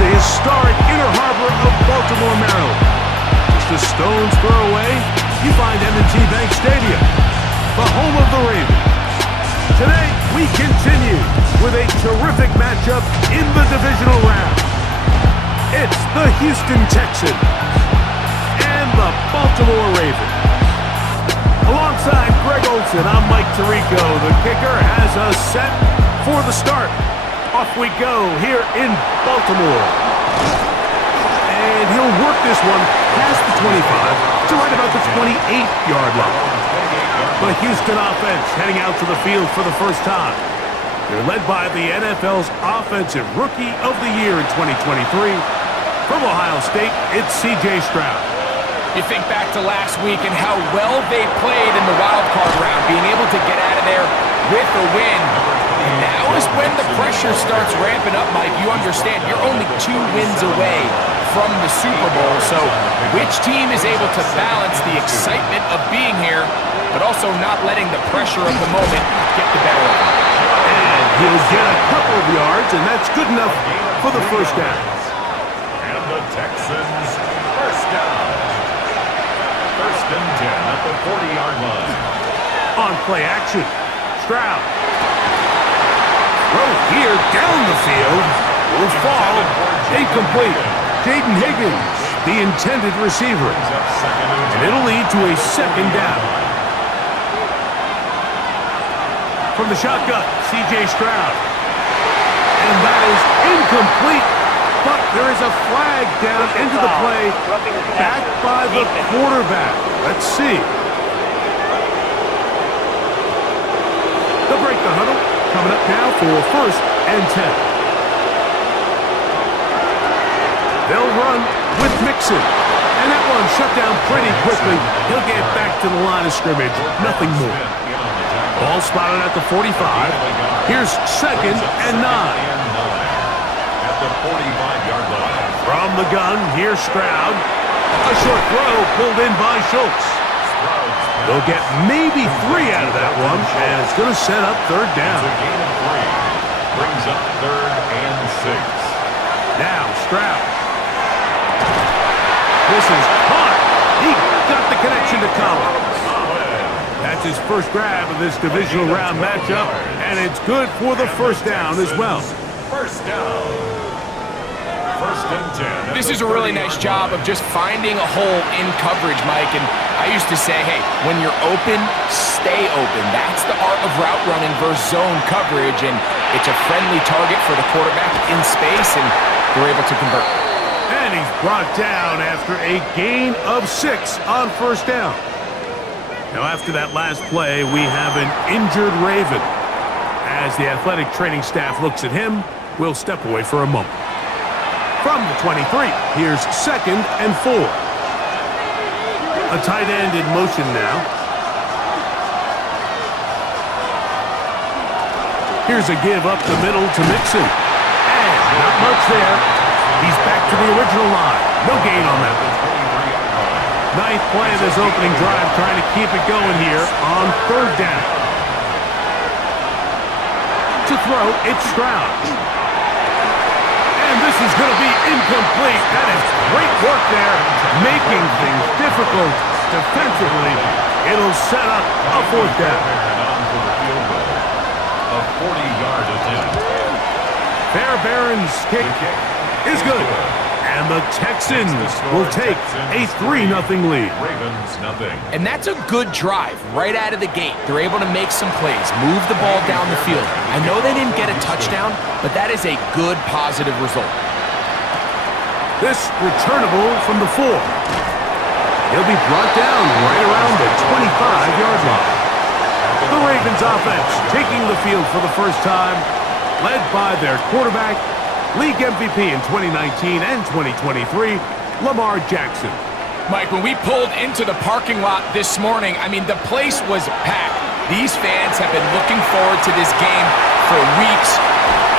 the historic Inner Harbor of Baltimore, Maryland. Just a stone's throw away, you find M&T Bank Stadium, the home of the Ravens. Today, we continue with a terrific matchup in the divisional round. It's the Houston Texans and the Baltimore Ravens. Alongside Greg Olson, I'm Mike Tirico. The kicker has us set for the start. Off we go here in Baltimore. And he'll work this one past the 25 to right about the 28-yard line. The Houston offense heading out to the field for the first time. They're led by the NFL's Offensive Rookie of the Year in 2023. From Ohio State, it's C.J. Stroud. You think back to last week and how well they played in the wild card round, being able to get out of there with a win. And now is when the pressure starts ramping up, Mike. You understand you're only 2 wins away from the Super Bowl. So which team is able to balance the excitement of being here, but also not letting the pressure of the moment get the better of him? And he'll get a couple of yards, and that's good enough for the first down. And the Texans first down. First and 10 at the 40-yard line. On play action, Stroud. Throw here down the field. Will fall. Incomplete. Jaden Higgins, the intended receiver. And it'll lead to a second down. From the shotgun, C.J. Stroud. And that is incomplete. But there is a flag down into the play, backed by the quarterback. Let's see. They'll break the huddle. Coming up now for first and 10. They'll run with Mixon. And that one shut down pretty quickly. He'll get back to the line of scrimmage. Nothing more. Ball spotted at the 45. Here's second and 9. At the 45-yard line. From the gun, here's Stroud. A short throw pulled in by Schultz. They'll get maybe 3 out of that one, and it's going to set up third down. It's a gain of 3. Brings up third and 6. Now Stroud. This is caught. He got the connection to Collins. That's his first grab of this divisional round matchup, and it's good for the first down as well. First down. First and 10. This is a really nice job of just finding a hole in coverage, Mike. And I used to say, hey, when you're open, stay open. That's the art of route running versus zone coverage. And it's a friendly target for the quarterback in space, and they're able to convert. And he's brought down after a gain of 6 on first down. Now, after that last play, we have an injured Raven. As the athletic training staff looks at him, we'll step away for a moment. From the 23, here's second and 4. A tight end in motion now. Here's a give up the middle to Mixon. And not much there. He's back to the original line. No gain on that one. Ninth play of this opening drive, trying to keep it going here on third down. To throw, it's Stroud. And this is going to be incomplete. That is great work there, making things difficult defensively. It'll set up a fourth down. A 40-yard attempt. Fairbairn's kick is good. And the Texans will take a 3-0 lead. Ravens nothing. And that's a good drive right out of the gate. They're able to make some plays, move the ball down the field. I know they didn't get a touchdown, but that is a good, positive result. This returnable from the 4. He'll be brought down right around the 25-yard line. The Ravens offense taking the field for the first time, led by their quarterback, league MVP in 2019 and 2023, Lamar Jackson. Mike, when we pulled into the parking lot this morning, I mean, the place was packed. These fans have been looking forward to this game for weeks.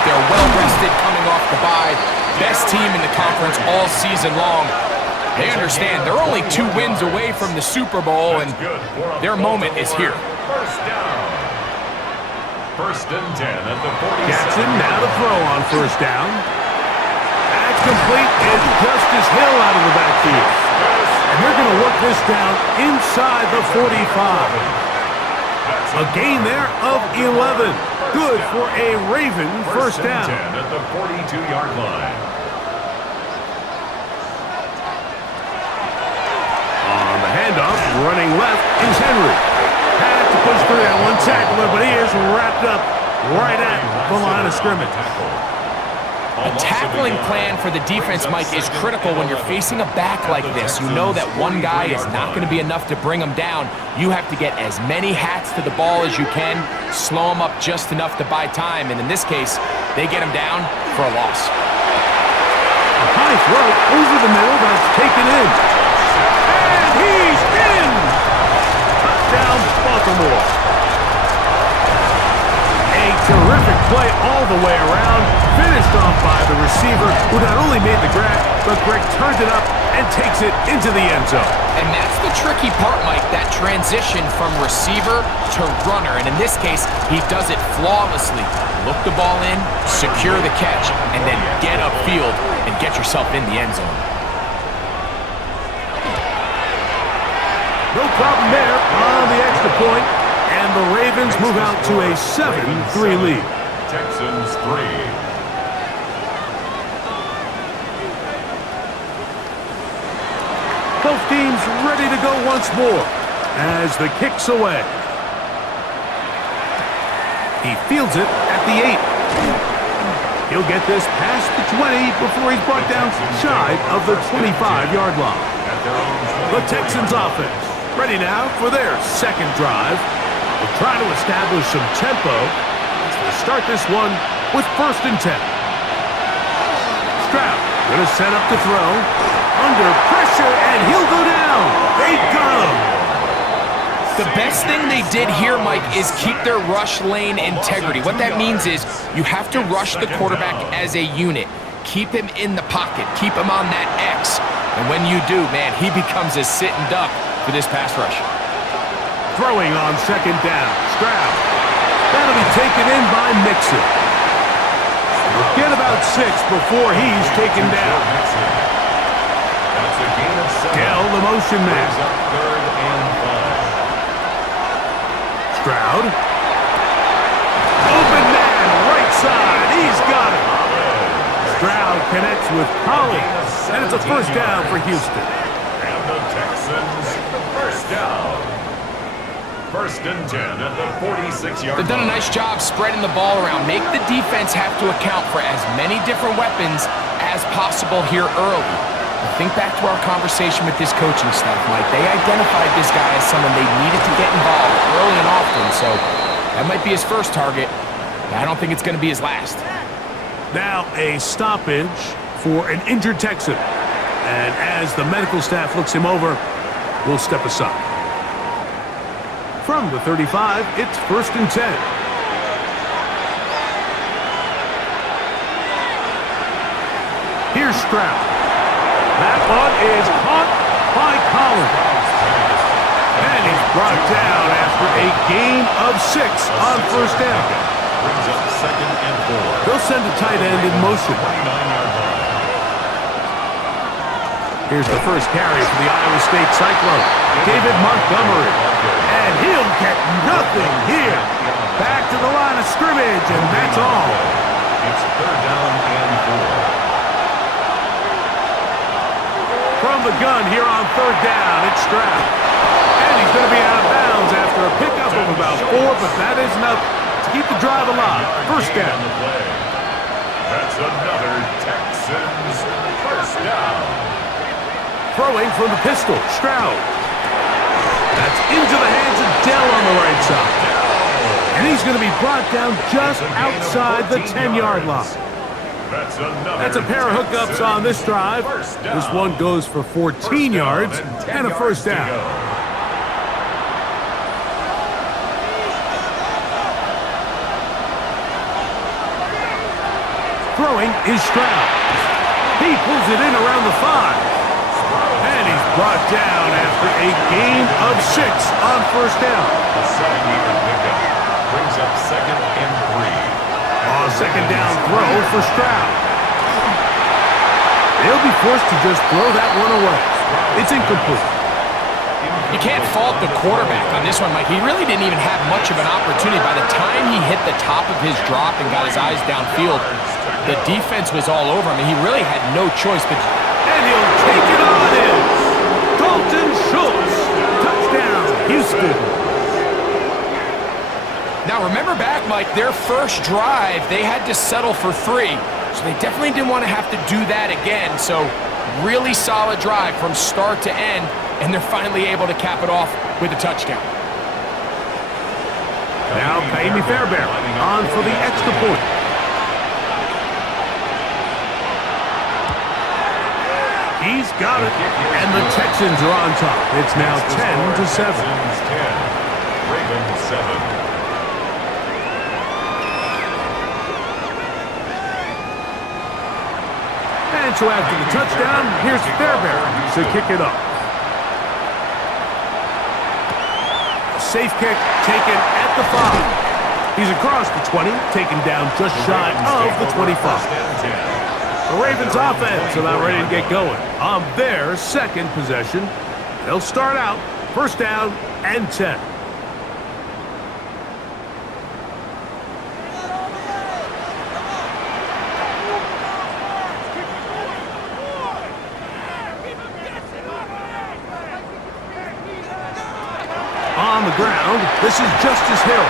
They're well-rested coming off the bye. Best team in the conference all season long. They understand they're only 2 wins away from the Super Bowl, and their moment is here. First down. First and 10 at the 47. Jackson now to throw on first down. That's complete, and Justice Hill out of the backfield. And they're going to work this down inside the 45. A gain there of 11. Good for a Raven first down. 10 at the 42-yard line. On the handoff, running left is Henry. Had to push through that one tackler, but he is wrapped up right at the line of scrimmage. A tackling plan for the defense, Mike, is critical when you're facing a back like this. You know that one guy is not going to be enough to bring him down. You have to get as many hats to the ball as you can, slow him up just enough to buy time, and in this case, they get him down for a loss. A high throw over the middle that's taken in. And he's in! Touchdown, Baltimore. A terrific play all the way around, finished off by the receiver, who not only made the grab, but Greg turned it up and takes it into the end zone. And that's the tricky part, Mike, that transition from receiver to runner. And in this case, he does it flawlessly. Look the ball in, secure the catch, and then get upfield and get yourself in the end zone. No problem there on the extra point, and the Ravens move out to a 7-3 lead. Texans 3. Both teams ready to go once more as the kick's away. He fields it at the 8. He'll get this past the 20 before he's brought down shy of the 25-yard line. The Texans offense ready now for their second drive. They'll try to establish some tempo as they start this one with 1st and 10. Stroud going to set up to throw. Under pressure, and he'll go down. They got him. The best thing they did here, Mike, is keep their rush lane integrity. What that means is you have to rush the quarterback as a unit. Keep him in the pocket. Keep him on that X. And when you do, man, he becomes a sitting duck for this pass rush. Throwing on 2nd down. Stroud. That'll be taken in by Mixon. He'll get about 6 before he's taken down. Dell, the motion man. Stroud. Open man, right side. He's got it. Stroud connects with Collins, and it's a first down for Houston. And the Texans, first down. 1st and 10 at the 46-yard line. They've done a nice job spreading the ball around. Make the defense have to account for as many different weapons as possible here early. Think back to our conversation with this coaching staff, Mike. They identified this guy as someone they needed to get involved early and often, so that might be his first target. But I don't think it's going to be his last. Now a stoppage for an injured Texan. And as the medical staff looks him over, we'll step aside. From the 35, it's 1st and 10. Here's Stroud. That one is caught by Collins. And he's brought down after a gain of 6 on 1st down. Brings up 2nd and 4. They'll send a tight end in motion. 29-yard line. Here's the first carry for the Iowa State Cyclone, David Montgomery. And he'll get nothing here. Back to the line of scrimmage, and that's all. It's 3rd down and 4. From the gun here on 3rd down, it's Stroud. And he's going to be out of bounds after a pickup of about 4, but that is enough to keep the drive alive. First down. That's another Texans first down. Throwing from the pistol, Stroud. That's into the hands of Dell on the right side. And he's going to be brought down just outside the 10-yard line. That's a pair of hookups on this drive. This one goes for 14 yards and a first down. Throwing is Stroud. He pulls it in around the 5. And he's brought down after a gain of 6 on 1st down. The 7-yard pickup brings up 2nd and 3. On 2nd down throw for Stroud. They'll be forced to just throw that one away. It's incomplete. You can't fault the quarterback on this one, Mike. He really didn't even have much of an opportunity. By the time he hit the top of his drop and got his eyes downfield, the defense was all over him, and he really had no choice. And he'll take it on in. Dalton Schultz. Touchdown, Houston. Now, remember back, Mike, their first drive, they had to settle for 3. So they definitely didn't want to have to do that again. So really solid drive from start to end, and they're finally able to cap it off with a touchdown. Now Kaimi Fairbairn on for the extra point. He's got it, and the Texans are on top. It's now 10-7. Ravens 7. And so after the touchdown, here's Fairbairn to kick it up. A safe kick taken at the 5. He's across the 20, taken down just shy of the 25. The Ravens offense are now ready to get going on their second possession. They'll start out first down and 10. On the ground, this is Justice Hill.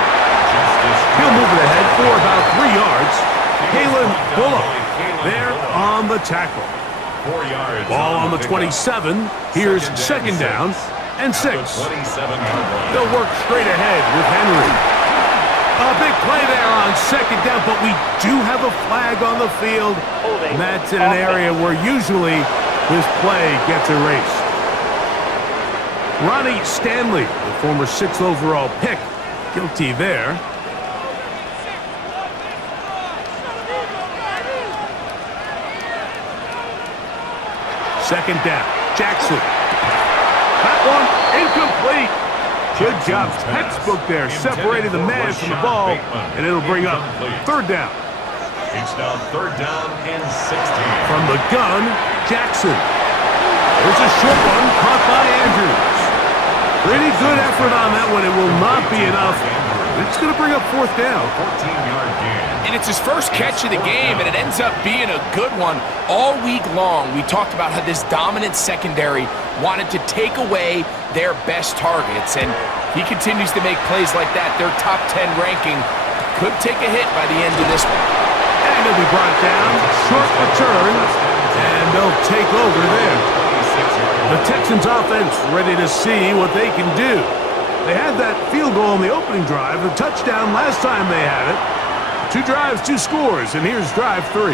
He'll move it ahead for about 3 yards. Kalen Bullock there on the tackle. 4 yards. Ball on the 27. Here's second down and 6. They'll work straight ahead with Henry. A big play there on second down, but we do have a flag on the field. And that's in an area where usually this play gets erased. Ronnie Stanley, the former 6th overall pick, guilty there. Second down, Jackson. That one incomplete. Good job, textbook there, separating the man from the ball, and it'll bring up third down. It's now third down and 16. From the gun, Jackson. There's a short one caught by Andrews. Pretty good effort on that one. It will not be enough. It's going to bring up fourth down. 14-yard gain. And it's his first catch of the game, and it ends up being a good one. All week long, we talked about how this dominant secondary wanted to take away their best targets, and he continues to make plays like that. Their top 10 ranking could take a hit by the end of this one. And he'll be brought down. Short return, and they'll take over there. The Texans offense ready to see what they can do. They had that field goal in the opening drive, the touchdown last time they had it. 2 drives, 2 scores, and here's drive 3.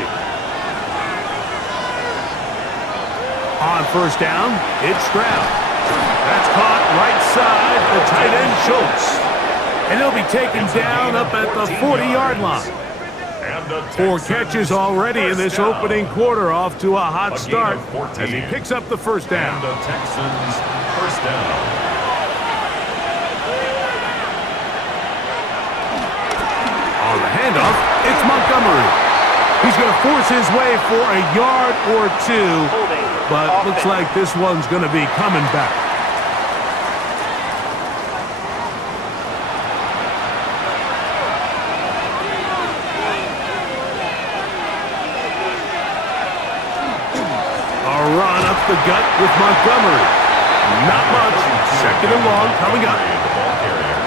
On first down, it's Stroud. That's caught right side, the tight end Schultz. And he'll be taken down up at the 40-yard line. 4 catches already in this opening quarter, off to a hot start as he picks up the first down. And the Texans first down. On the handoff, it's Montgomery. He's going to force his way for a yard or 2, but looks like this one's going to be coming back. A run up the gut with Montgomery. Not much. Second and long coming up. The ball carrier.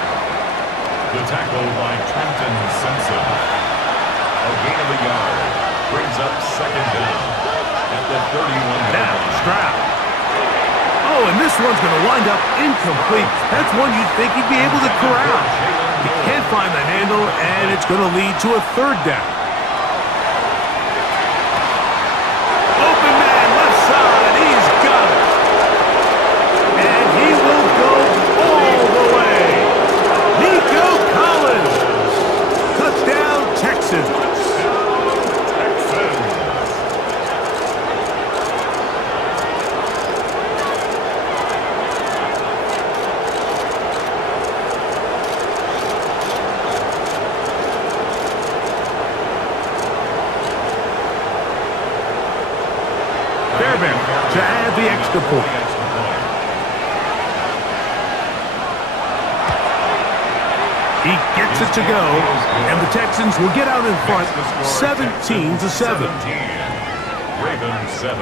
The tackle by Trenton Simpson. A gain of a yard. Brings up second down at the 31. Now, Stroud. Oh, and this one's going to wind up incomplete. That's one you'd think he'd be able to corral. He can't find the handle, and it's going to lead to a third down. Open man, left side. He's got it. And he will go all the way. Nico Collins. Touchdown, Texans. Fairbairn to add the extra point. He gets it to go, and the Texans will get out in front 17-7. Ravens 7.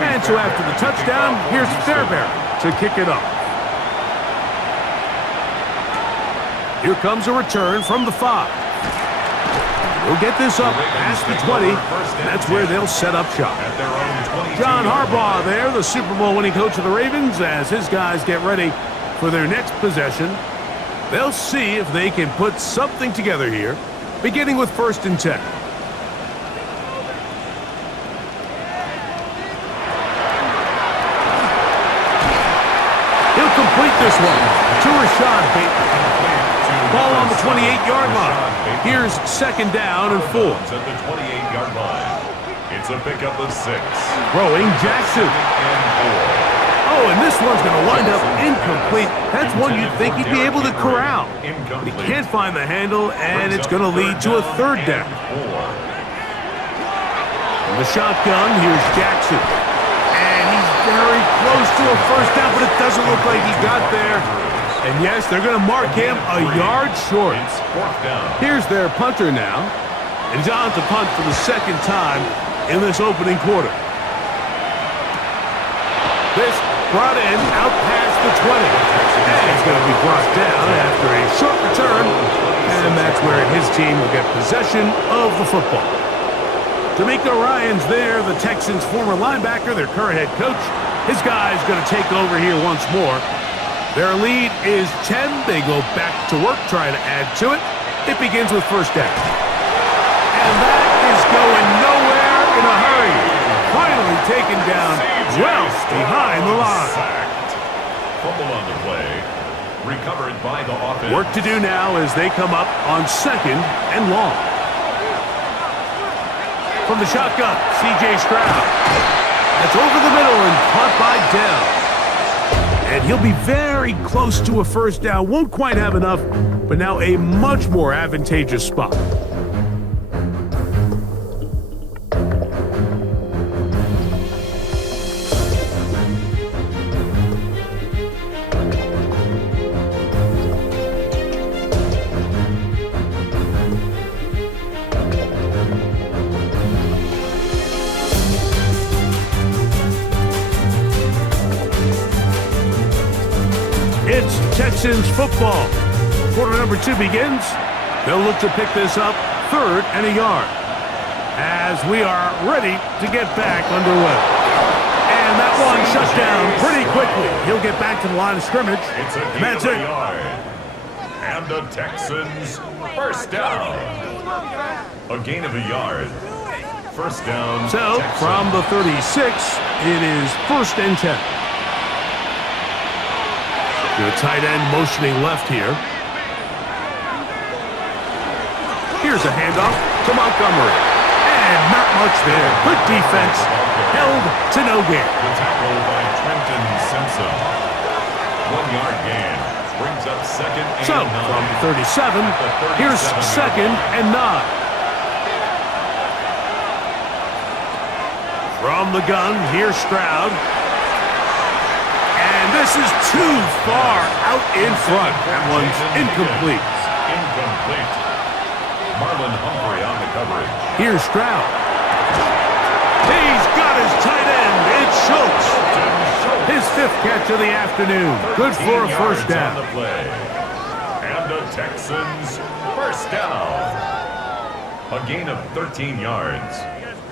And so after the touchdown, here's Fairbairn to kick it off. Here comes a return from the 5. We'll get this up past the 20. That's where they'll set up shop. John Harbaugh there, the Super Bowl winning coach of the Ravens, as his guys get ready for their next possession. They'll see if they can put something together here, beginning with 1st and 10. He'll complete this one to Rashad Bateman. Ball on the 28-yard line. Here's 2nd down and 4. At the 28-yard line. It's a pickup of 6. Throwing Jackson. Oh, and this one's going to wind up incomplete. That's one you'd think he'd be able to corral. But he can't find the handle, and it's going to lead to a 3rd down. From the shotgun, here's Jackson. And he's very close to a 1st down, but it doesn't look like he got there. And yes, they're going to mark him a yard short. Here's their punter now. And he's on to punt for the 2nd time in this opening quarter. This brought in out past the 20. And it's going to be brought down after a short return. And that's where his team will get possession of the football. D'Amico Ryans there, the Texans' former linebacker, their current head coach. His guy's going to take over here once more. Their lead is 10. They go back to work, trying to add to it. It begins with 1st down. And that is going nowhere in a hurry. Finally taken down well behind the line. Fumble on the play. Recovered by the offense. Work to do now as they come up on 2nd and long. From the shotgun, C.J. Stroud. That's over the middle and caught by Dell. And he'll be very close to a 1st down. Won't quite have enough, but now a much more advantageous spot. It's Texans football. Quarter number 2 begins. They'll look to pick this up 3rd and a yard. As we are ready to get back underway. And that one shut down pretty quickly. He'll get back to the line of scrimmage. It's a And that's it. yard. And the Texans 1st down. A gain of a yard. 1st down. So Texans. from the 36, it is 1st and 10. The tight end motioning left here. Here's a handoff to Montgomery. And not much there. Good defense. Held to no gain. The tackle by Trenton Simpson. 1-yard gain. Brings up 2nd and 9. So from 37, here's 2nd and 9. From the gun, here's Stroud. And this is too far out in front. That one's incomplete. Incomplete. Marlon Humphrey on the coverage. Here's Stroud. He's got his tight end. It's Schultz. His 5th catch of the afternoon. Good for a 1st down. On the play. And the Texans 1st down. A gain of 13 yards.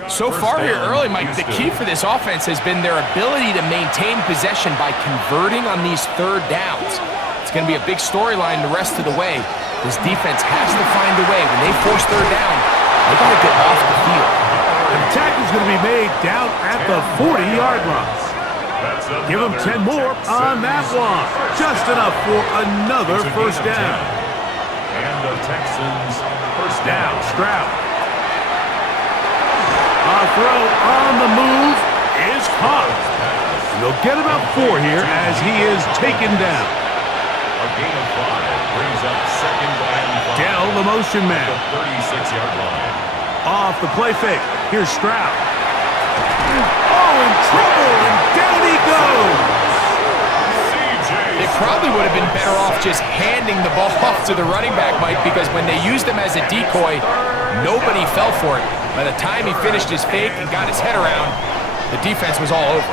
So far here early, Mike, the key for this offense has been their ability to maintain possession by converting on these 3rd downs. It's going to be a big storyline the rest of the way. This defense has to find a way. When they force 3rd down, they got to get off the field. And the tackle's going to be made down at the 40-yard line. Give them 10 more on that one. Just enough for another 1st down. And the Texans 1st down. Stroud. A throw on the move is caught. And they'll get about 4 here as he is taken down. A gain of 5. Brings up second and 5. Dell, the motion man. The 36-yard line. Off the play fake. Here's Stroud. Oh, in trouble, and down he goes. They probably would have been better off just handing the ball off to the running back, Mike, because when they used him as a decoy, nobody fell for it. By the time he finished his fake and got his head around, the defense was all over.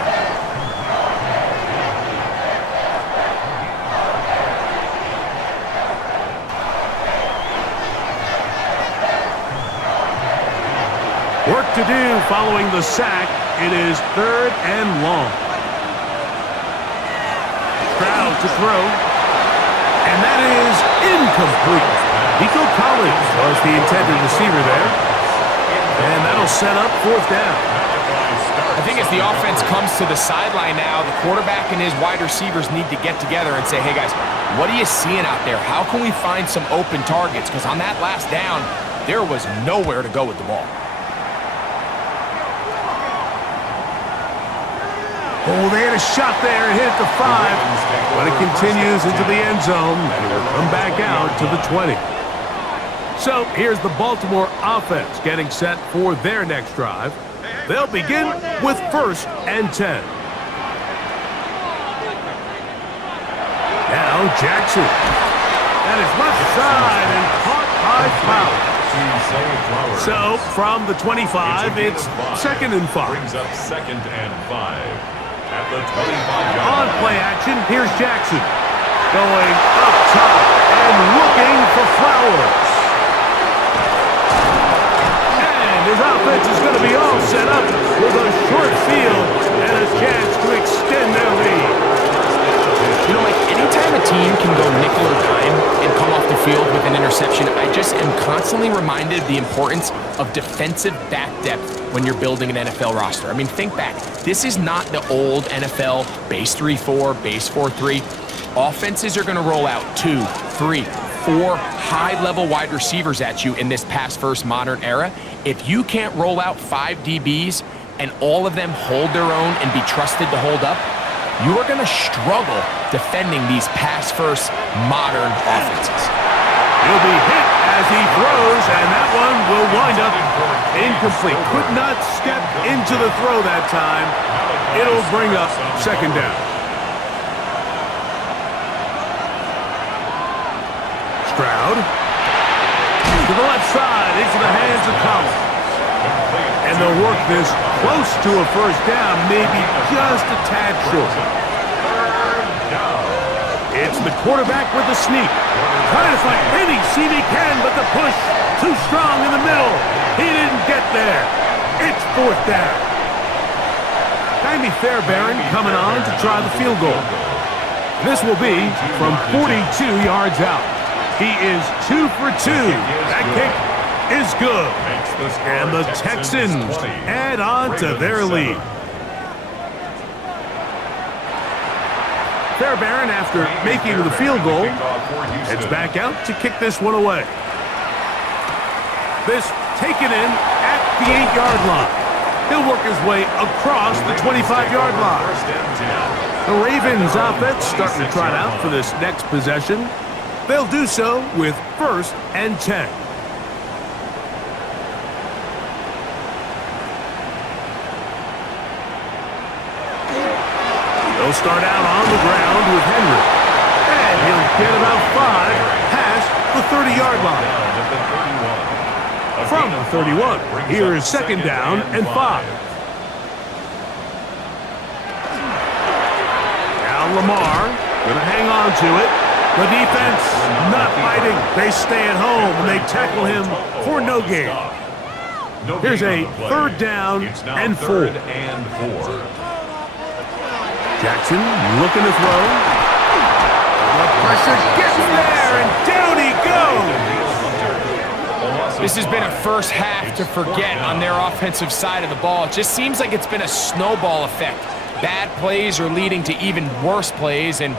Work to do following the sack. It is 3rd and long. Stroud to throw. And that is incomplete. Nico Collins was the intended receiver there. And that'll set up 4th down. I think as the offense comes to the sideline now, the quarterback and his wide receivers need to get together and say, hey guys, what are you seeing out there? How can we find some open targets? Because on that last down, there was nowhere to go with the ball. Oh, they had a shot there and hit it to 5. But it continues into the end zone. And it'll come back out to the 20. So here's the Baltimore offense getting set for their next drive. They'll begin with 1st and 10. Now Jackson. That is left side and caught by Flowers. So from the 25, it's 2nd and 5. Brings up 2nd and 5. At the 25-yard On play action, here's Jackson. Going up top and looking for Flowers. And his offense is going to be all set up with a short field and a chance to extend their lead. You know, like, anytime a team can go nickel or dime and come off the field with an interception, I just am constantly reminded of the importance of defensive back depth when you're building an NFL roster. I mean, think back. This is not the old NFL base 3-4, base 4-3. Offenses are going to roll out 2, 3, 4 high-level wide receivers at you in this pass-first modern era. If you can't roll out 5 DBs and all of them hold their own and be trusted to hold up, you are going to struggle defending these pass-first modern offenses. He'll be hit as he throws, and that one will wind up incomplete. Could not step into the throw that time. It'll bring up 2nd down. Stroud. To the left side, into the hands of Collins. And they'll work this close to a 1st down, maybe just a tad short. It's the quarterback with the sneak. Trying to find any seam he can, but the push too strong in the middle. He didn't get there. It's 4th down. Jamie Fairbairn coming on to try the field goal. This will be from 42 yards out. He is 2 for 2. That kick is good. And the Texans add on to their lead. Fairbairn, after making the field goal, heads back out to kick this one away. This taken in at the 8-yard line. He'll work his way across the 25-yard line. The Ravens offense starting to trot out for this next possession. They'll do so with 1st and 10. They'll start out on the ground with Henry. And he'll get about 5 past the 30-yard line. From the 31, here is 2nd down and 5. Now Lamar going to hang on to it. The defense not fighting. They stay at home and they tackle him for no gain. Here's a 3rd down and 4. Jackson looking to throw. The pressure gets there, and down he goes. This has been a first half to forget on their offensive side of the ball. It just seems like it's been a snowball effect. Bad plays are leading to even worse plays, and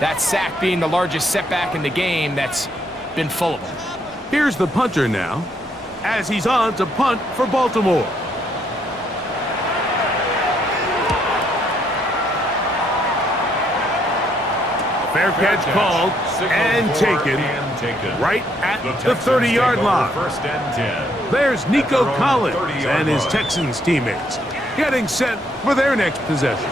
that sack being the largest setback in the game that's been full of them. Here's the punter now, as he's on to punt for Baltimore. Fair catch called and taken right at the 30-yard line. First and 10. There's Nico Collins and his Texans teammates getting set for their next possession.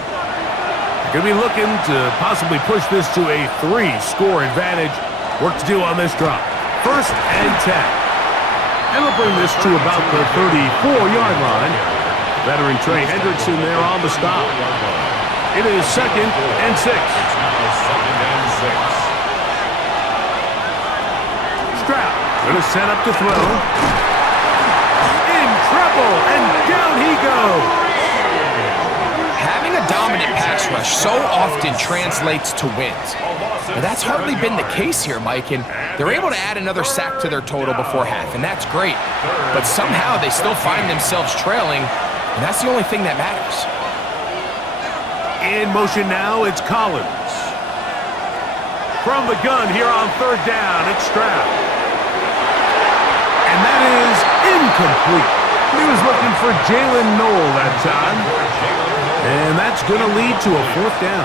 They're going to be looking to possibly push this to a 3-score advantage. Work to do on this drive. First and 10. And they'll bring this to about the 34-yard line. Veteran Trey Hendrickson there on the stop. It is second and 6. Second and 6. Stroud going to set up to throw. In trouble, and down he goes. Having a dominant pass rush so often translates to wins. But that's hardly been the case here, Mike, and they're able to add another sack to their total before half, and that's great. But somehow they still find themselves trailing, and that's the only thing that matters. In motion now, it's Collins. From the gun here on third down, it's Stroud. And that is incomplete. He was looking for Jalen Noel that time. And that's going to lead to a fourth down.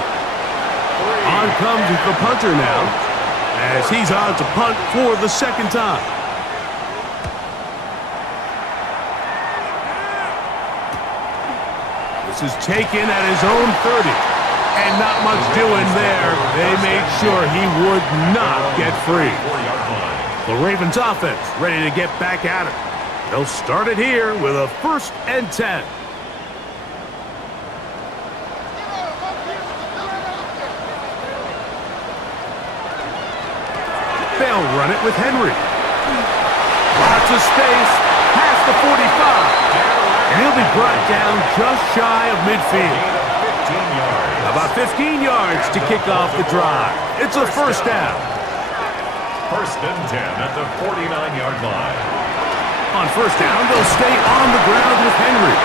On comes the punter now, as he's on to punt for the second time. This is taken at his own 30. And not much doing there. They made sure he would not get free. The Ravens offense ready to get back at it. They'll start it here with a first and 10. They'll run it with Henry. Lots of space past the 45. And he'll be brought down just shy of midfield. About 15 yards to kick off the drive. It's a first down. First and 10 at the 49-yard line. On first down, they'll stay on the ground with Henry.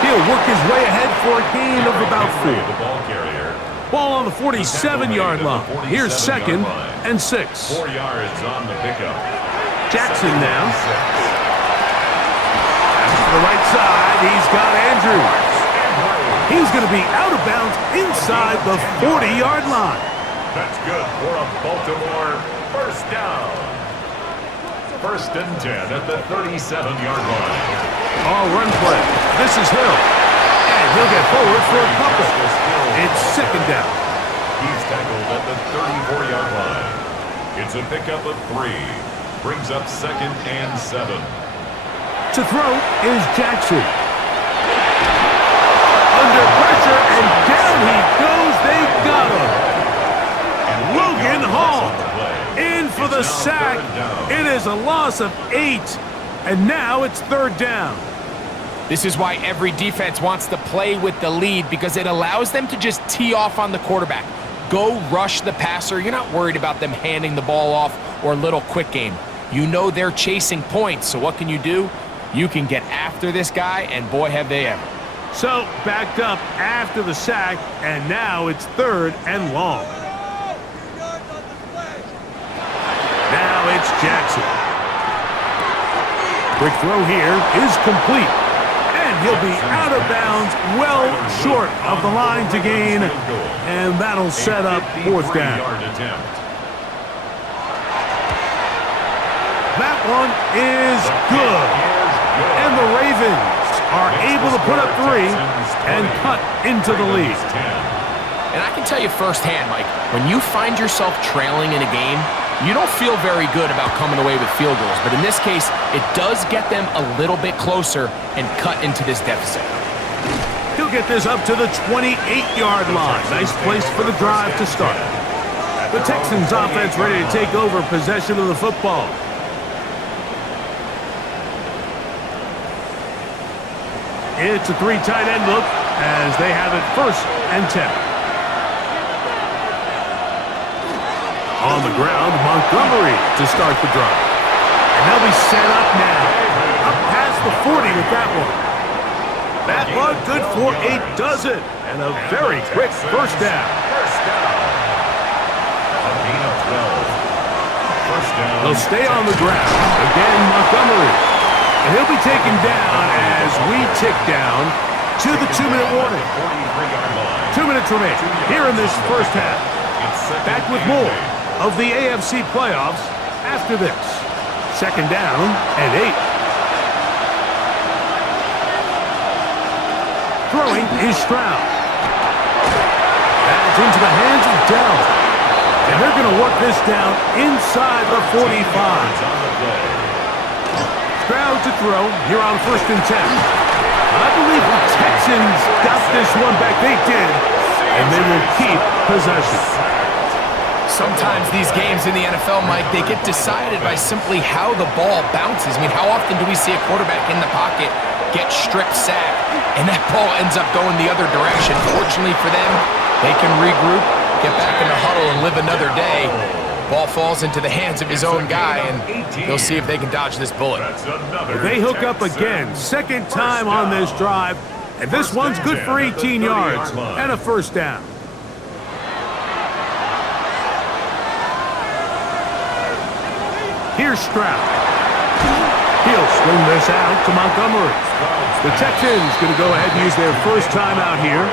He'll work his way ahead for a gain of about 4. The ball carrier. Ball on the 47-yard line. Here's second and 6. 4 yards on the pickup. Jackson now. Pass to the right side. He's got Andrews. He's going to be out of bounds inside the 40-yard line. That's good for a Baltimore first down. First and 10 at the 37-yard line. All run play. This is Hill. And he'll get forward for a couple. It's second down. He's tackled at the 34-yard line. It's a pickup of 3. Brings up second and 7. To throw is Jackson. Under pressure, and down he goes. They got him. Logan Hall in for the sack. It is a loss of 8, and now it's third down. This is why every defense wants to play with the lead, because it allows them to just tee off on the quarterback. Go rush the passer. You're not worried about them handing the ball off or a little quick game. You know they're chasing points, so what can you do? You can get after this guy, and boy, have they ever. So, backed up after the sack, and now it's third and long. Now it's Jackson. Quick throw here is complete. And he'll be out of bounds, well short of the line to gain. And that'll set up fourth down. That one is good. And the Ravens are able to put up 3 and cut into the lead. And I can tell you firsthand, Mike, when you find yourself trailing in a game, you don't feel very good about coming away with field goals. But in this case, it does get them a little bit closer and cut into this deficit. He'll get this up to the 28-yard line. Nice place for the drive to start. The Texans offense ready to take over possession of the football. It's a 3 tight end look as they have it first and 10. On the ground, Montgomery to start the drive. And they'll be set up now. Up past the 40 with that one. That one good for a dozen. And a very quick first down. A gain of 12. First down. They'll stay on the ground. Again, Montgomery. And he'll be taken down as we tick down to the 2-minute warning. 2 minutes remain here in this first half. It's Back with more of the AFC playoffs after this. Second down and 8. Throwing is Stroud. That's into the hands of Dell. And they're going to work this down inside the 45. Stroud to throw here on 1st and 10. I believe the Texans got this one back. They did. And they will keep possession. Sometimes these games in the NFL, Mike, they get decided by simply how the ball bounces. I mean, how often do we see a quarterback in the pocket get strip sacked, and that ball ends up going the other direction? Fortunately for them, they can regroup, get back in the huddle, and live another day. Ball falls into the hands of his own guy, and they'll see if they can dodge this bullet. They hook up again, second time on this drive, and this one's good for 18 yards and a first down. Here's Stroud. He'll swing this out to Montgomery. The Texans going to go ahead and use their first timeout here.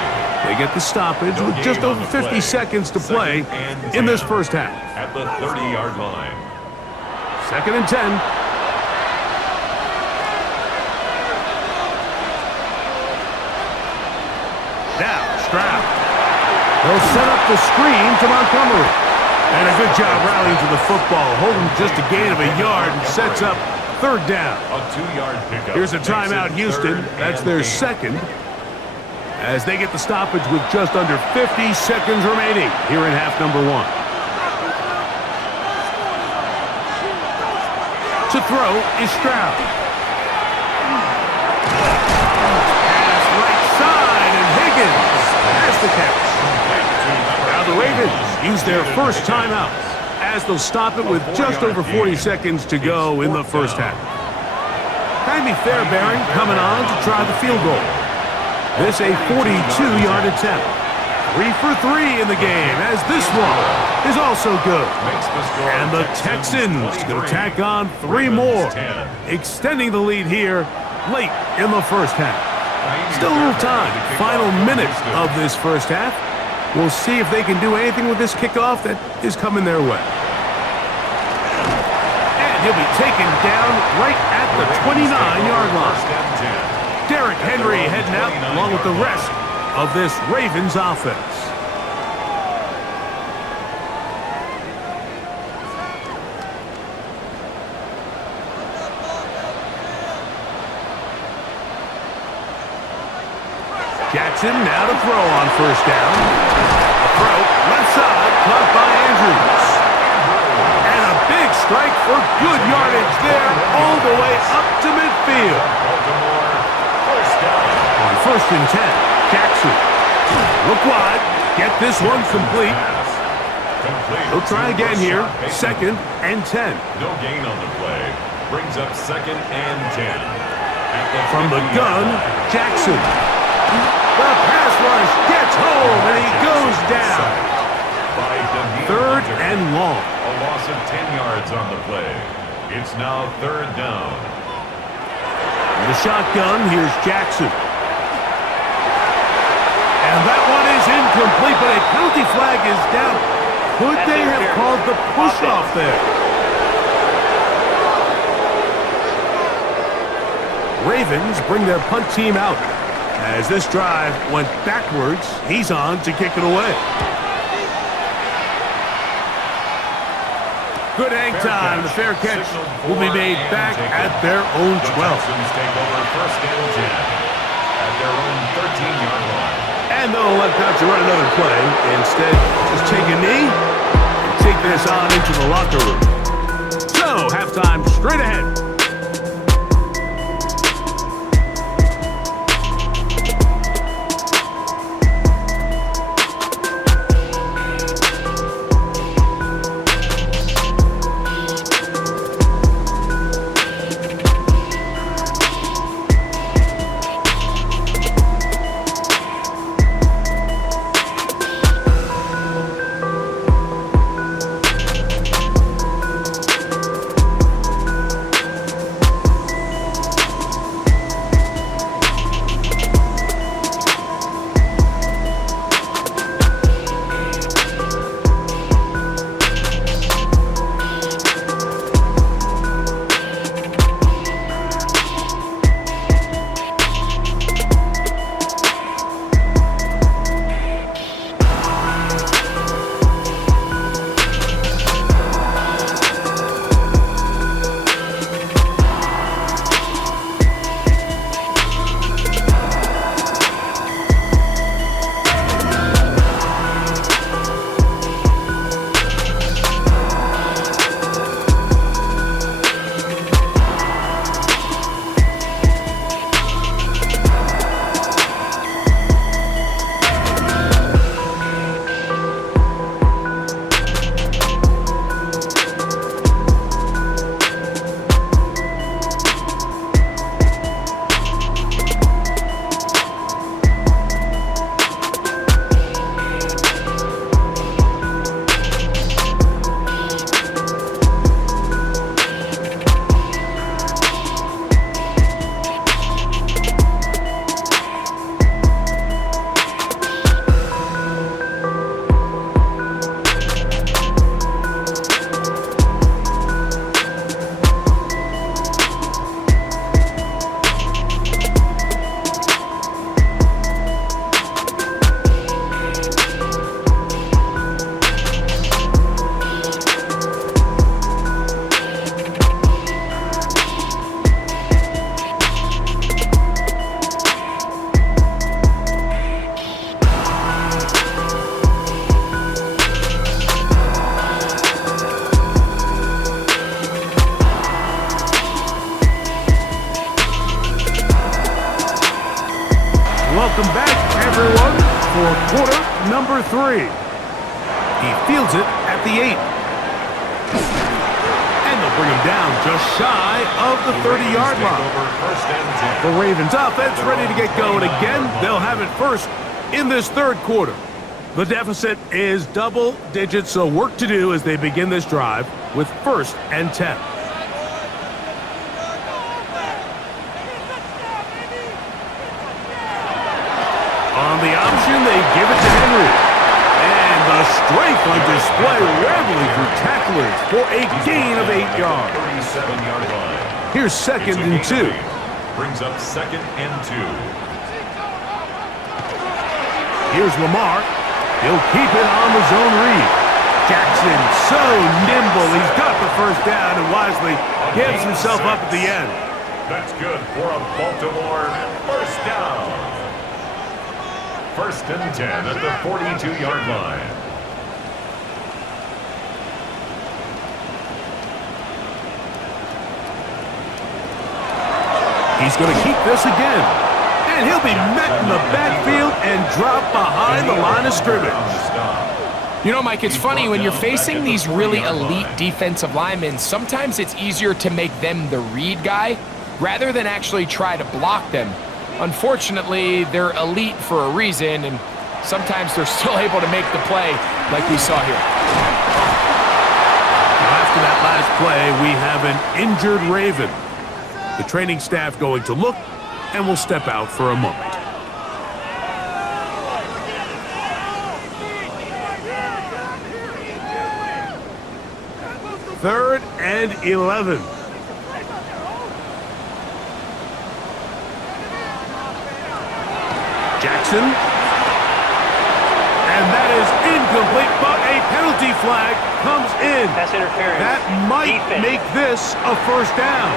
They get the stoppage with just over 50 seconds to play in this first half. At the 30-yard line. 2nd and 10. Now, Stroud. They'll set up the screen to Montgomery. And a good job rallying to the football, holding just a gain of a yard and sets up 3rd down. A 2-yard pickup. Here's a timeout, Houston. That's their second. As they get the stoppage with just under 50 seconds remaining here in half number 1. To throw is Stroud. Pass right side, and Higgins has the catch. Now the Ravens use their first timeout as they'll stop it with just over 40 seconds to go in the first half. Kindly Fairbairn coming on to try the field goal. This a 42-yard attempt. 3 for 3 in the game, as this one is also good. And the Texans going to tack on 3 more, extending the lead here late in the first half. Still a little time, final minute of this first half. We'll see if they can do anything with this kickoff that is coming their way. And he'll be taken down right at the 29-yard line. Derrick Henry heading out along with the rest of this Ravens offense. Jackson now to throw on first down. Throw left side, caught by Andrews. And a big strike for good yardage there all the way up to midfield. On 1st and 10, Jackson. Look wide, get this one complete. He'll try again here, 2nd and 10. No gain on the play. Brings up 2nd and 10. From the gun, Jackson. The pass rush gets home, and he goes down. 3rd and long. A loss of 10 yards on the play. It's now 3rd down. The shotgun, here's Jackson. And that one is incomplete, but a penalty flag is down. Could they have called the push-off there? Ravens bring their punt team out. As this drive went backwards, he's on to kick it away. Good hang time. The fair catch will be made back at their own 12. The Texans take over 1st and 10 at their own 13-yard line. And they'll elect not to run another play. Instead, just take a knee and take this on into the locker room. So, halftime straight ahead. welcome back, everyone, for quarter number 3. He fields it at the 8. And they'll bring him down just shy of the 30-yard line. The Ravens offense ready to get going again. They'll have it first in this third quarter. The deficit is double digits, so work to do as they begin this drive with 1st and 10. On the option, they give it to Henry. And the strength on display, rambling through tacklers for a gain of 8 yards. 37-yard line. Here's 2nd and 2. Brings up 2nd and 2. Here's Lamar. He'll keep it on the zone read. Jackson, so nimble. He's got the first down and wisely gives himself up at the end. That's good for a Baltimore first down. 1st and 10 at the 42-yard line. He's going to keep this again. And he'll be met in the backfield and dropped behind the line of scrimmage. You know, Mike, it's funny, when you're facing these really elite defensive linemen, sometimes it's easier to make them the read guy rather than actually try to block them. Unfortunately, they're elite for a reason, and sometimes they're still able to make the play like we saw here. After that last play, we have an injured Raven. The training staff going to look, and will step out for a moment. Third and 11. Jackson. And that is incomplete, but a penalty flag comes in. Pass interference. That might make this a first down.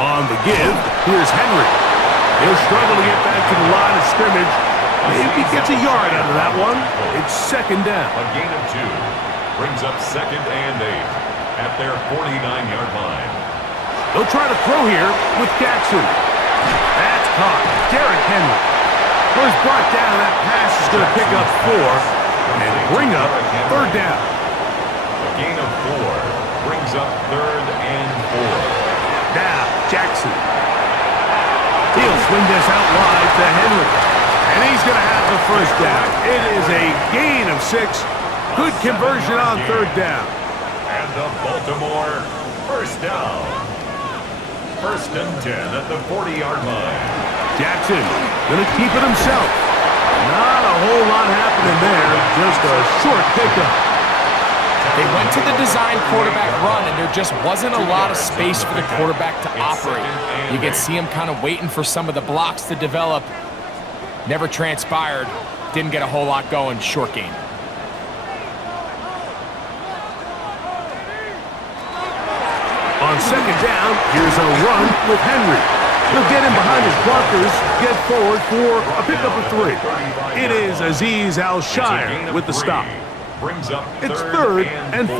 On the give, here's Henry. He'll struggle to get back to the line of scrimmage. Maybe gets a yard out of that one. It's 2nd down. A gain of 2. Brings up 2nd and 8 at their 49-yard line. They'll try to throw here with Jackson. That's caught. Derrick Henry. Was brought down. That pass is going to pick up 4 and bring up 3rd down. A gain of 4 brings up 3rd and 4. Now, Jackson. He'll swing this out wide to Henry. And he's going to have the first down. It is a gain of 6. Good conversion on 3rd down. And the Baltimore first down. 1st and 10 at the 40-yard line. Jackson going to keep it himself. Not a whole lot happening there. Just a short pickup. They went to the design quarterback run, and there just wasn't a lot of space for the quarterback to operate. You could see him kind of waiting for some of the blocks to develop. Never transpired. Didn't get a whole lot going. Short game. On 2nd down, here's a run with Henry. He'll get in behind his blockers, get forward for a pickup of 3. It is Azeez Al-Shire with the stop. Brings up It's 3rd and 4.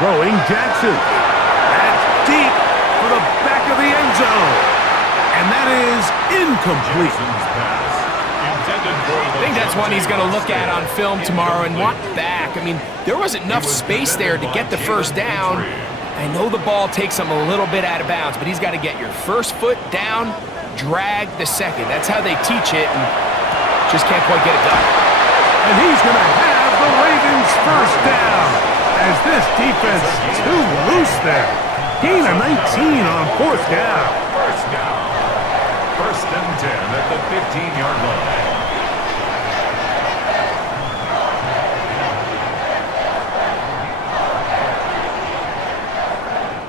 Throwing Jackson. That's deep for the back of the end zone. And that is incomplete. I think that's one he's going to look at on film tomorrow and want back. I mean, there wasn't enough space there to get the first down. I know the ball takes him a little bit out of bounds, but he's got to get your first foot down, drag the second. That's how they teach it, and just can't quite get it done. And he's going to have the Ravens first down, as this defense too loose there. Gain of 19 on 4th down. First down. 1st and 10 at the 15-yard line.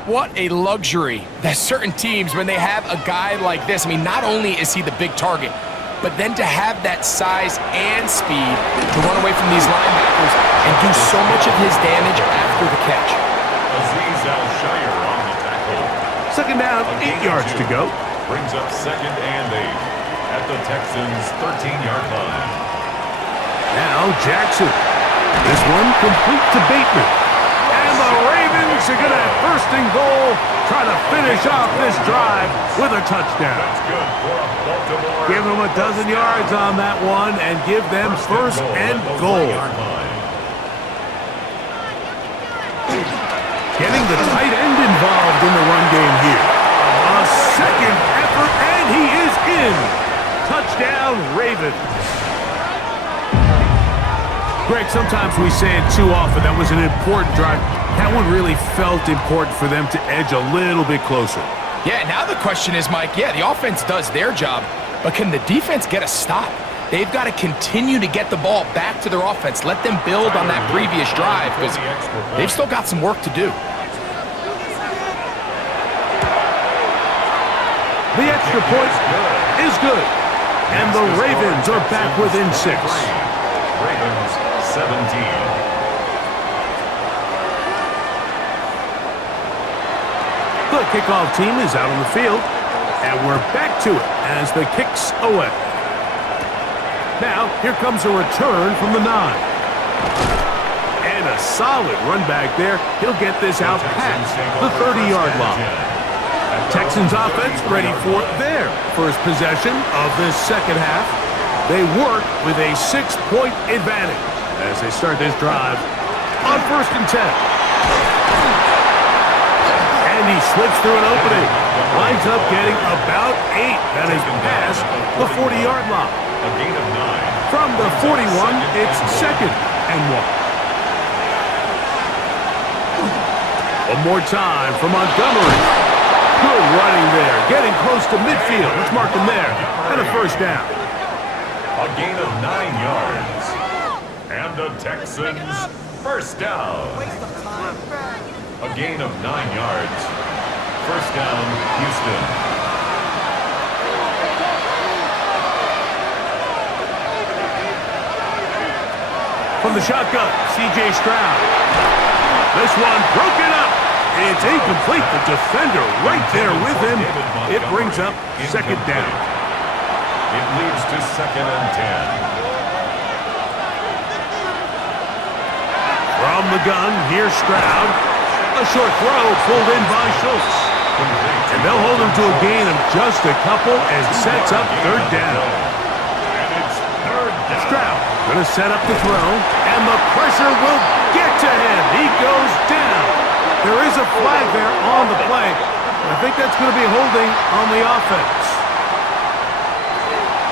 What a luxury that certain teams, when they have a guy like this, I mean, not only is he the big target, but then to have that size and speed to run away from these linebackers and do so much of his damage after the catch. Azeez Al-Shire on the tackle. 2nd down, 8 yards to go. Brings up 2nd and 8 at the Texans' 13-yard line. Now Jackson. This one complete to Bateman. And the Ravens are going to have first and goal, try to finish off this drive with a touchdown. That's good for a Baltimore. Give them a dozen yards on that one and give them first and goal. Getting the tight end involved in the run game here. A second effort, and he is in. Touchdown, Ravens. Greg, sometimes we say it too often. That was an important drive. That one really felt important for them to edge a little bit closer. Yeah, now the question is, Mike, yeah, the offense does their job, but can the defense get a stop? They've got to continue to get the ball back to their offense. Let them build on that previous drive because they've still got some work to do. The extra point is good. And the Ravens are back within 6. Ravens 17. The kickoff team is out on the field, and we're back to it as the kick's away. Now, here comes a return from the 9. And a solid run back there. He'll get this out past the 30-yard line. Texans offense ready for their first possession of this second half. They work with a 6-point advantage as they start this drive on 1st and 10. And he slips through an opening. Winds up getting about 8. That is past the 40-yard line. A gain of 9. From the 41, it's 2nd and 1. One more time for Montgomery. Good running there. Getting close to midfield. Let's mark him there. And a first down. A gain of 9 yards. And the Texans first down. A gain of 9 yards. First down, Houston. From the shotgun, C.J. Stroud. This one broken up. It's incomplete. The defender right there with him. It brings up 2nd down. It leads to 2nd and 10. From the gun, here's Stroud. A short throw pulled in by Schultz. And they'll hold him to a gain of just a couple and sets up 3rd down. And it's 3rd down. Stroud going to set up the throw, and the pressure will get to him. He goes down. There is a flag there on the play. I think that's going to be holding on the offense.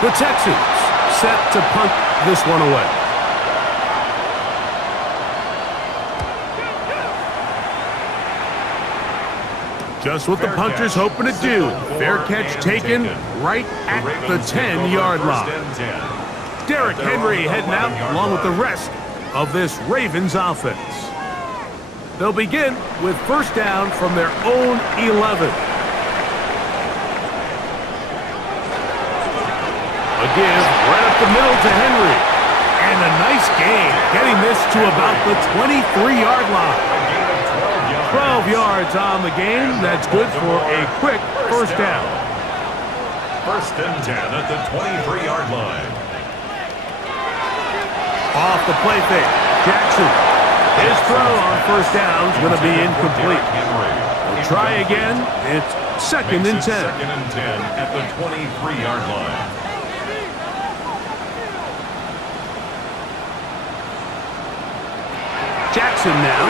The Texans set to punt this one away. Just what the punter's hoping to do. Fair catch taken right at the 10-yard line. Derrick Henry heading out along with the rest of this Ravens offense. They'll begin with first down from their own 11. A give right up the middle to Henry. And a nice gain, getting this to about the 23-yard line. 12 yards on the game. That's good for a quick first down. 1st and 10 at the 23-yard line. Off the play fake, Jackson. His throw on first down is going to be incomplete. We'll try again. It's 2nd and 10. 2nd and 10 at the 23-yard line. Jackson now.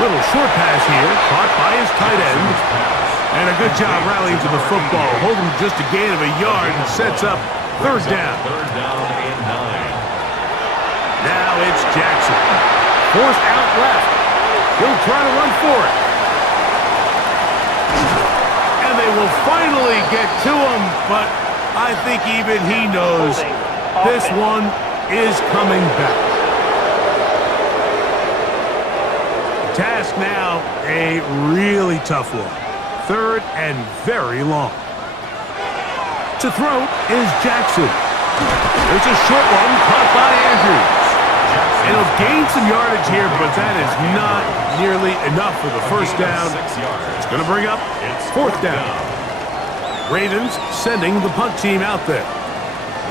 Little short pass here, caught by his tight end. And a good job rallying to the football. Holding just a gain of a yard and sets up 3rd down. 3rd down and 9. Now it's Jackson. Forced out left. He'll try to run for it. And they will finally get to him, but I think even he knows this one is coming back. The task now, a really tough one. 3rd and very long. To throw is Jackson. There's a short one caught by Andrews. And he'll gain some yardage here, but that is not nearly enough for the first down. It's going to bring up 4th down. Ravens sending the punt team out there.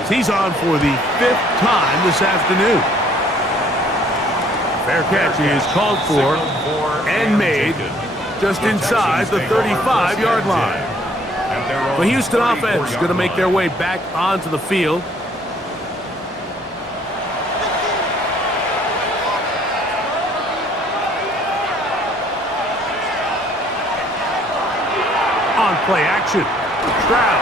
He's on for the 5th time this afternoon. Fair catch is called for and made just inside the 35-yard line. The Houston offense going to make their way back onto the field. On play action, Stroud.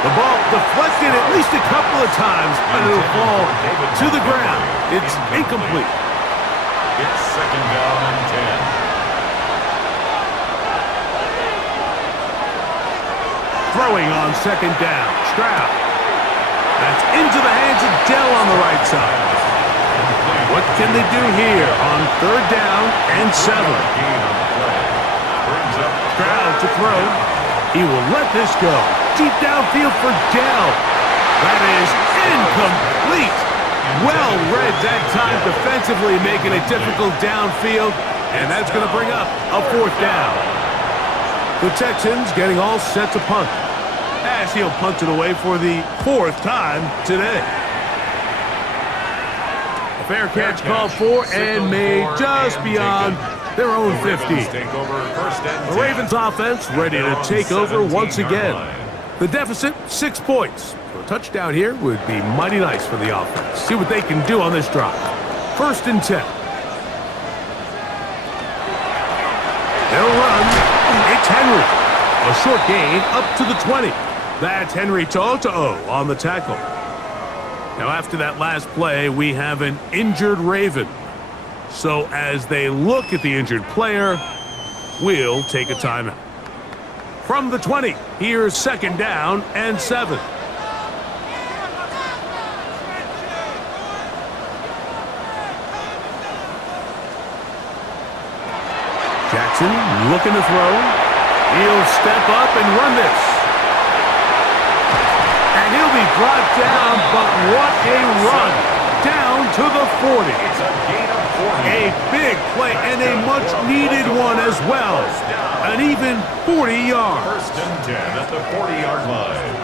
The ball deflected at least a couple of times, but it'll fall to the ground. It's incomplete. It's 2nd down and 10. Throwing on 2nd down, Stroud. That's into the hands of Dell on the right side. What can they do here on 3rd down and 7? Stroud to throw. He will let this go. Deep downfield for Dell. That is incomplete. Well read that time defensively, making it difficult downfield. And that's going to bring up a 4th down. The Texans getting all set to punt, as he'll punt it away for the 4th time today. A fair catch called for and made just beyond their own 50. The Ravens offense ready to take over once again. The deficit, 6 points. So a touchdown here would be mighty nice for the offense. See what they can do on this drive. 1st and 10. They'll run. It's Henry. A short gain up to the 20. That's Henry Toto on the tackle. Now after that last play, we have an injured Raven. So as they look at the injured player, we'll take a timeout. From the 20, here's 2nd down and 7. Jackson looking to throw. He'll step up and run this. And he'll be brought down, but what a run. Down to the 40. It's a gain of 40. A big play and a much-needed one as well. An even 40 yards. 1st and 10 at the 40-yard line.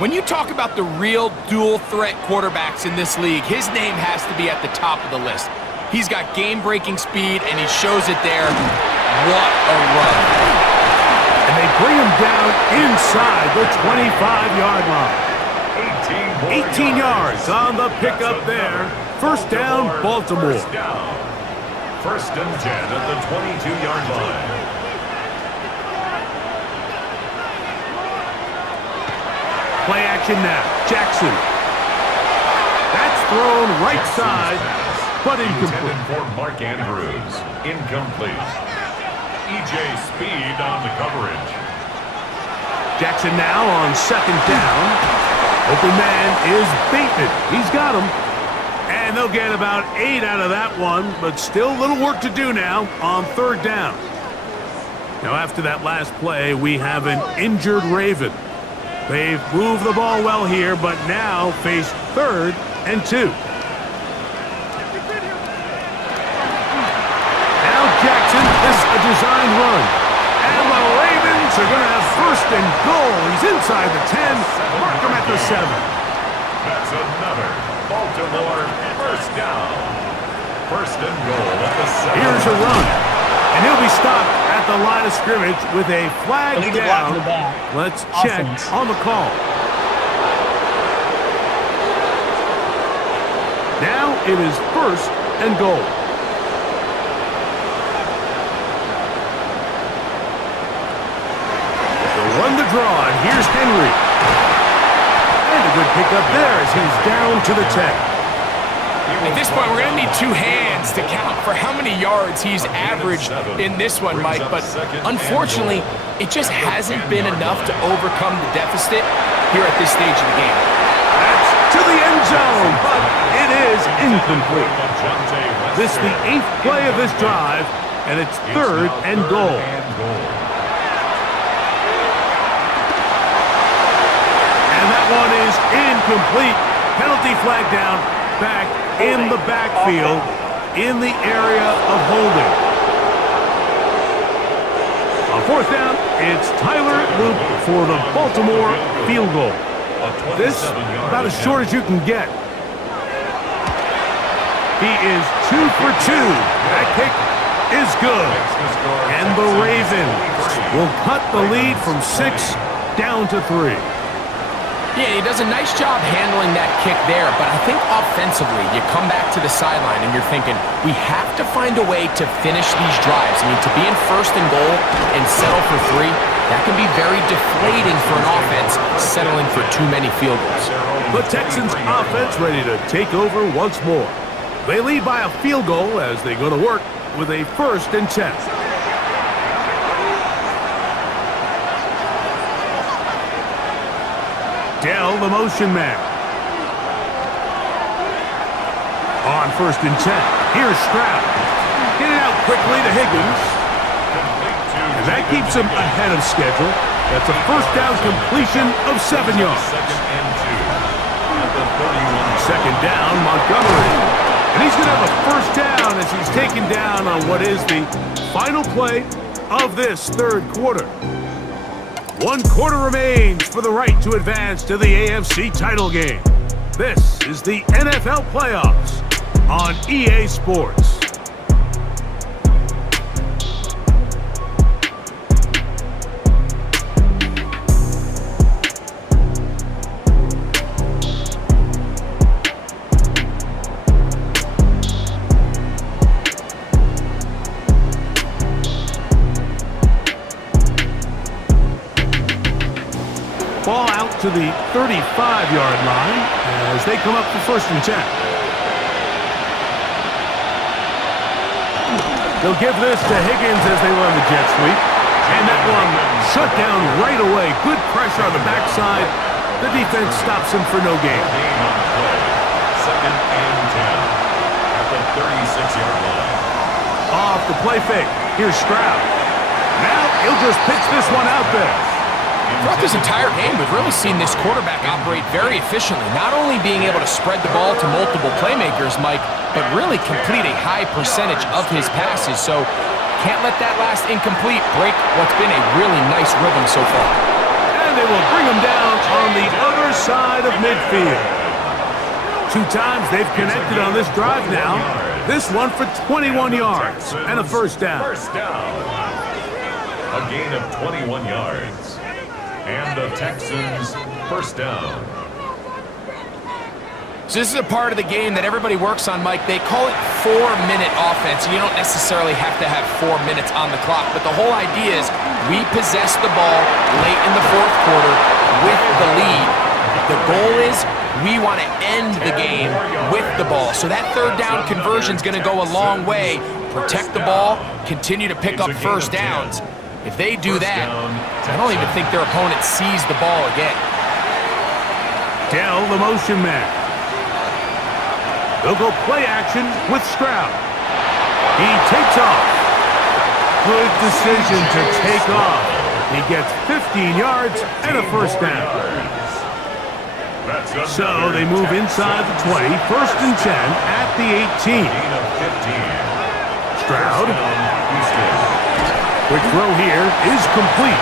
When you talk about the real dual-threat quarterbacks in this league, his name has to be at the top of the list. He's got game-breaking speed, and he shows it there. What a run. And they bring him down inside the 25-yard line. 18 yards on the pickup there. 1st down, Baltimore. 1st down. 1st and 10 at the 22-yard line. Play action now. Jackson. That's thrown right side, but incomplete. Intended for Mark Andrews. Incomplete. E.J. Speed on the coverage. Jackson now on 2nd down. Open man is Bateman. He's got him. And they'll get about 8 out of that one, but still a little work to do now on 3rd down. Now after that last play, we have an injured Raven. They've moved the ball well here, but now face 3rd and 2. Now Jackson, this is a designed run. And the Ravens are going to have 1st and goal. He's inside the 10. Mark him at the 7. That's another Baltimore 1st down. 1st and goal at the 7. Here's a run. And he'll be stopped at the line of scrimmage with a flag down. Let's check on the call. Now it is 1st and goal. Run the draw, and here's Henry. And a good pickup there as he's down to the 10. At this point, we're going to need 2 hands to count for how many yards he's averaged in this one, Mike. But unfortunately, it just hasn't been enough to overcome the deficit here at this stage of the game. That's to the end zone, but it is incomplete. This is the 8th play of this drive, and it's 3rd and goal. One is incomplete. Penalty flag down back in the backfield in the area of holding. On fourth down, it's Tyler Loop for the Baltimore field goal. This about as short as you can get. He is 2 for 2. That kick is good. And the Ravens will cut the lead from 6 down to 3. Yeah, he does a nice job handling that kick there, but I think offensively, you come back to the sideline and you're thinking, we have to find a way to finish these drives. I mean, to be in first and goal and settle for 3, that can be very deflating for an offense settling for too many field goals. The Texans offense ready to take over once more. They lead by a field goal as they go to work with a 1st and 10. Dell, the motion man. On 1st and 10. Here's Stroud. Get it out quickly to Higgins. And that keeps him ahead of schedule. That's a 1st down completion of 7 yards. 2nd down, Montgomery. And he's going to have a 1st down as he's taken down on what is the final play of this 3rd quarter. 1 quarter remains for the right to advance to the AFC title game. This is the NFL playoffs on EA Sports. Ball out to the 35-yard line as they come up for 1st and 10. They'll give this to Higgins as they run the jet sweep. And that one shut down right away. Good pressure on the backside. The defense stops him for no gain. 2nd and 10 at the 36-yard line. Off the play fake. Here's Stroud. Now he'll just pitch this one out there. Throughout this entire game, we've really seen this quarterback operate very efficiently, not only being able to spread the ball to multiple playmakers, Mike, but really complete a high percentage of his passes. So can't let that last incomplete break what's been a really nice rhythm so far. And they will bring him down on the other side of midfield. 2 times they've connected on this drive now. This one for 21 yards and a 1st down. A gain of 21 yards. And the Texans 1st down. So this is a part of the game that everybody works on, Mike. They call it 4-minute offense. You don't necessarily have to have 4 minutes on the clock, but the whole idea is we possess the ball late in the 4th quarter with the lead. The goal is we want to end the game with the ball. So that 3rd down conversion is going to go a long way. Protect the ball, continue to pick up 1st downs. If they do that, I don't even think their opponent sees the ball again. Dell, the motion man. They'll go play action with Stroud. He takes off. Good decision to take off. He gets 15 yards and a 1st down. So they move inside the 20, 1st and 10 at the 18. Stroud. Quick throw here is complete.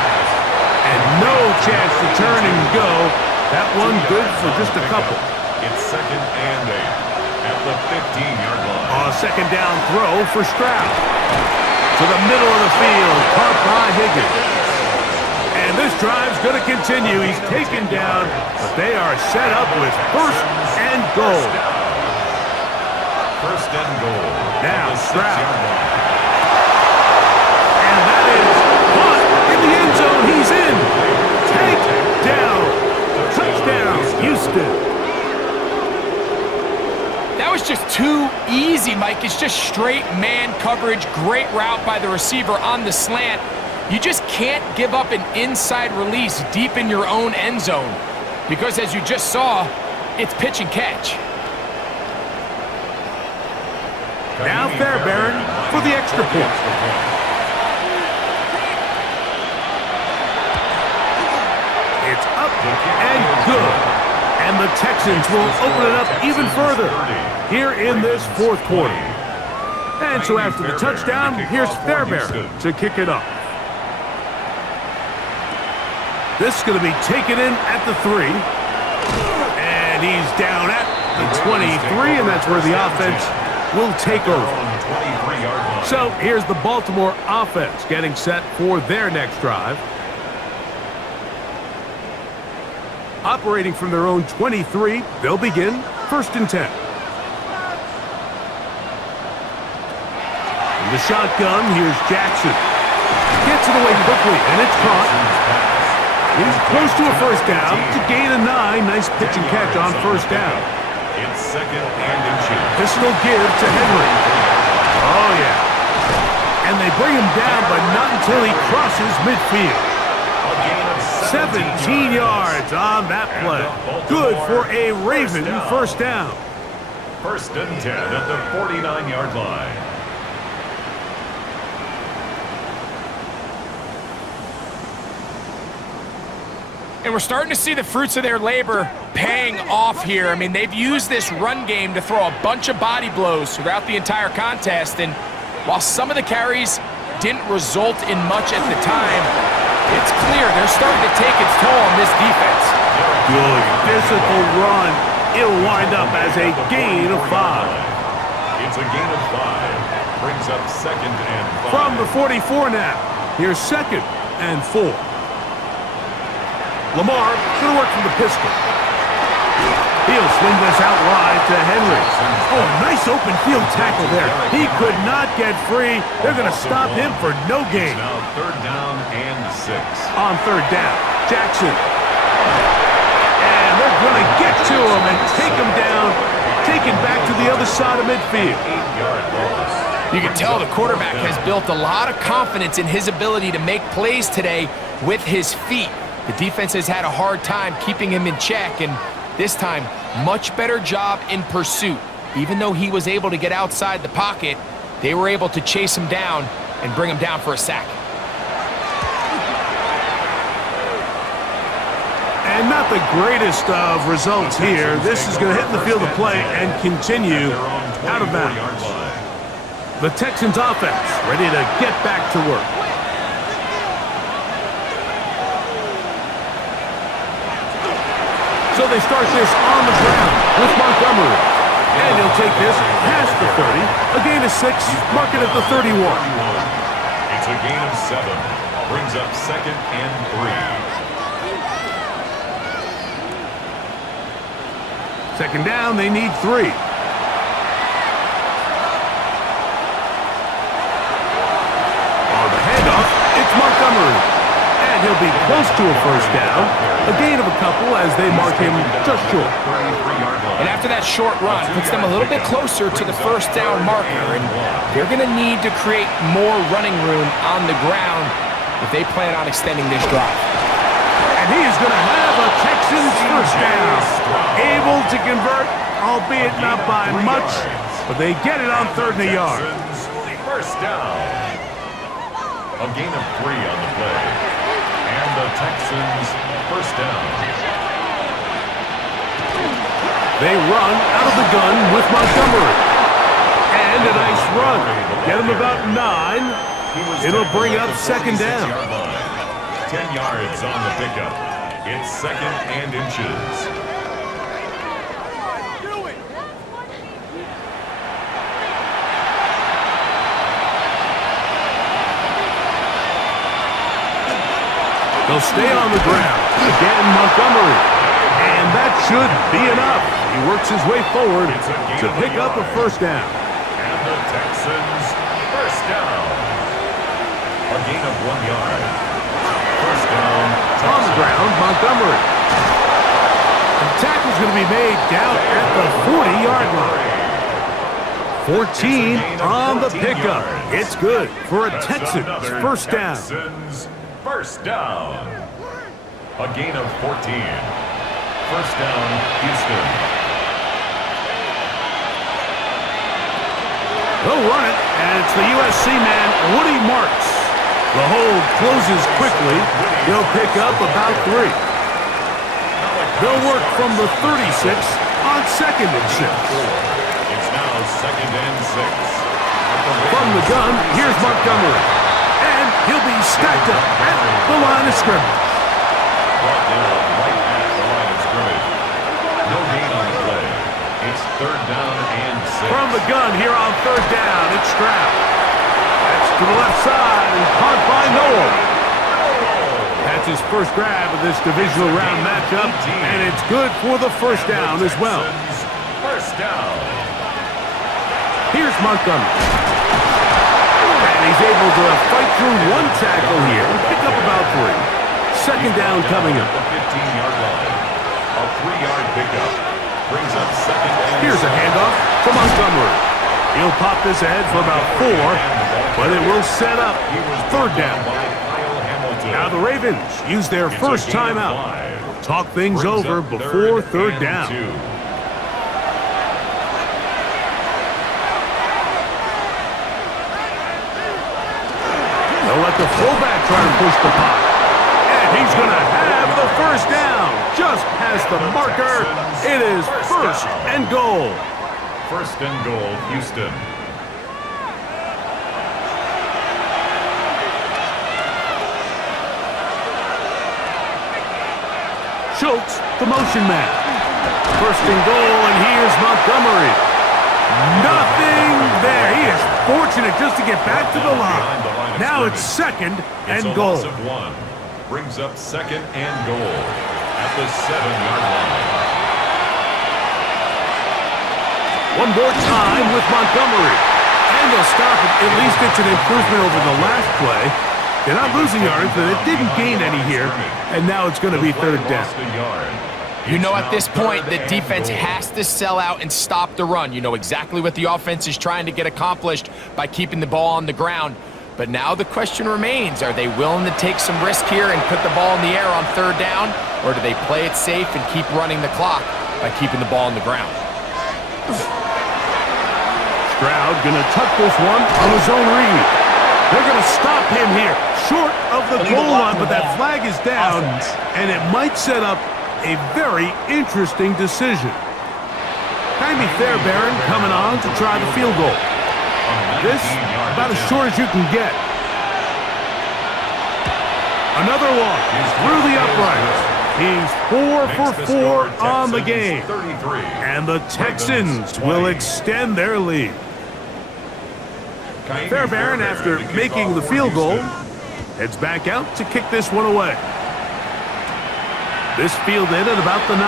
And no chance to turn and go. That one good for just a couple. It's 2nd and 8 at the 15-yard line. A 2nd down throw for Stroud. To the middle of the field, caught by Higgins. And this drive's going to continue. He's taken down, but they are set up with 1st and goal. 1st and goal. Now Stroud. And that is caught in the end zone. He's in. Take down. Touchdown, Houston. That was just too easy, Mike. It's just straight man coverage. Great route by the receiver on the slant. You just can't give up an inside release deep in your own end zone because, as you just saw, it's pitch and catch. Now Fairbairn for the extra point. It's up and good. And the Texans will open it up even further here in this 4th quarter. And so after the touchdown, here's Fairbairn to kick it off. This is going to be taken in at the 3. And he's down at the 23, and that's where the offense will take over. So here's the Baltimore offense getting set for their next drive. Operating from their own 23, they'll begin 1st and 10. In the shotgun, here's Jackson. Gets it away quickly, and it's caught. He's close to a first down. To gain a 9. Nice pitch and catch on first down. It's 2nd and inches. Pistol give to Henry. Oh, yeah. And they bring him down, but not until he crosses midfield. 17 yards on that play. Good for a Raven first down. 1st and 10 at the 49-yard line. And we're starting to see the fruits of their labor paying off here. I mean, they've used this run game to throw a bunch of body blows throughout the entire contest. And while some of the carries didn't result in much at the time, it's clear they're starting to take its toll on this defense. Good physical run. It'll wind up as a gain of 5. It's a gain of 5. Brings up 2nd and 5. From the 44 now. Here's 2nd and 4. Lamar going to work from the pistol. He'll swing this out wide to Henry. Oh, nice open field tackle there. He could not get free. They're going to stop him for no gain. Now 3rd down and 6. On 3rd down, Jackson. And they're going to get to him and take him down, taken back to the other side of midfield. 8-yard loss. You can tell the quarterback has built a lot of confidence in his ability to make plays today with his feet. The defense has had a hard time keeping him in check, and this time, much better job in pursuit. Even though he was able to get outside the pocket, they were able to chase him down and bring him down for a sack. And not the greatest of results here. This is going to hit in the field of play and continue out of bounds. The Texans offense ready to get back to work. So they start this on the ground with Montgomery. And he'll take this past the 30. A gain of 6, mark it at the 31. It's a gain of 7. Brings up 2nd and 3. 2nd down, they need 3. On the handoff, it's Montgomery. And he'll be close to a first down. A gain of a couple as they mark him just short. And after that short run, puts them a little bit closer to the first down marker. And they're going to need to create more running room on the ground if they plan on extending this drive. And he is going to have a Texans first down. Able to convert, albeit not by much, but they get it on 3rd and a yard. First down. A gain of 3 on the play. And the Texans first down. They run out of the gun with Montgomery. And a nice run. Get him about 9. It'll bring up 2nd down. 10 yards on the pickup. It's 2nd and inches. They'll stay on the ground. Again, Montgomery. And that should be enough. He works his way forward to pick up a first down. And the Texans first down. A gain of 1 yard. First down. On the ground, Montgomery. The tackle's going to be made down at the 40-yard line. 14 on the pickup. It's good for a Texans first down. Texans first down. A gain of 14. First down, Houston. They'll run it, and it's the USC man, Woody Marks. The hold closes quickly. They'll pick up about 3. They'll work from the 36 on 2nd and 6. It's now 2nd and 6. From the gun, here's Montgomery. And he'll be stacked up at the line of scrimmage. brought down right at the line of scrimmage. No gain on the play. It's third down and 6. From the gun here on third down, it's Stroud. That's to the left side and caught by Noel. That's his first grab of this divisional round matchup, and it's good for the first down as well. First down. Here's Montgomery. And he's able to fight through one tackle here and pick up about 3. Second down coming up. The 15-yard line. A 3-yard pickup. Brings up second and Here's a handoff to Montgomery. He'll pop this ahead for about 4, but it will set up third down. Now the Ravens use their first timeout. We'll talk things over before third down. They'll let the fullback try to push the puck. And he's going to have the first down. Just past the marker. It is first and goal. First and goal, Houston. Schultz, the motion man. First and goal, and here's Montgomery. Nothing there. He is fortunate just to get back to the line. Now it's second and goal. It's a loss of 1. Brings up second and goal at the 7-yard line. One more time with Montgomery. And they'll stop it. At least it's an improvement over the last play. They're not losing yards, but it didn't gain any here. And now it's going to be third down. You know, at this point, the defense has to sell out and stop the run. You know exactly what the offense is trying to get accomplished by keeping the ball on the ground. But now the question remains, are they willing to take some risk here and put the ball in the air on third down? Or do they play it safe and keep running the clock by keeping the ball on the ground? Stroud going to tuck this one on his own read. They're going to stop him here, short of the goal line, but that flag is down, and it might set up a very interesting decision. Jaime Fairbairn coming on to try the field goal. This, about as short as you can get. Another one through the uprights. He's 4 for 4 on the game. And the Texans will extend their lead. Fairbairn, after making the field goal, heads back out to kick this one away. This fielded at about the 9.